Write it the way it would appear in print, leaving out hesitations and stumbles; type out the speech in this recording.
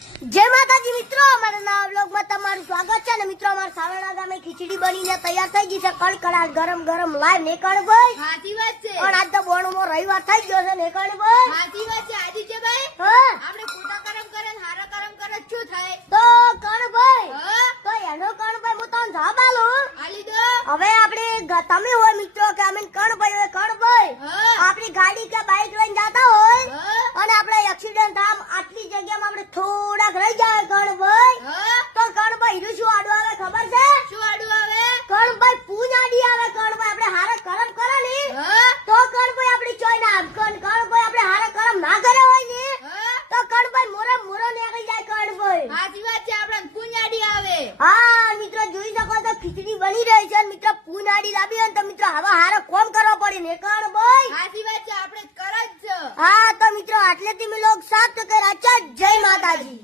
જય માતાજી મિત્રો, અમારા નવા વ્લોગમાં તમારું સ્વાગત છે. અને મિત્રો, અમારા સાવરણા ગામે ખીચડી બનીને તૈયાર થઈ ગઈ છે. કડકડાટ ગરમ ગરમ લાઈવ નીકળ ભાઈ. સાચી વાત છે. પણ આજ તો બોણમાં રવિવાર થઈ ગયો છે. નીકળ ભાઈ. સાચી વાત છે આદિત્યભાઈ. હા આપણે ખોટા કરમ કરે ને હારા કરમ કરે તો શું થાય? તો કણ ભાઈ, હા તો એનો કણ ભાઈ હું તમને જવાબ આલું. આલી દો. હવે આપણે તમે હોય મિત્રો કે અમે કણ ભાઈ હોય, કણ ભાઈ હા આપણી ગાડી કે બાઈક લઈને જતા હોય હા અને આપણે એક્સિડન્ટ થાય આટલી જગ્યામાં આપણે થોડાક રહી જાય કણ ભાઈ, હા તો કણ ભાઈ હીરું શું આડું આવે ખબર છે? શું આડું આવે? કણ ભાઈ પૂંજ આડી આવે. કણ ભાઈ આપણે હારા કરમ કરે ને હા તો કણ ભાઈ આપણી ચોય ના આવે. કણ ભાઈ આપણે હારા કરમ ના કરે હોય ને હા તો કણ ભાઈ મોરો નીકળી જાય. કણ ભાઈ સાચી વાત છે. આપણે પુંજાડી આવે. હા મિત્રો, જોઈ શકો તો ખીચડી બની રહી છે. મિત્રો પૂંજ આડી લાવી હોય ને તો મિત્રો હવે હારા કોમ કરવા પડે ને કણ ભાઈ. સાચી વાત છે. આપણે જ કરે જ છે. હા તો મિત્રો આટલેથી મેં લોક સાથ તો કર્યા. જય માતાજી.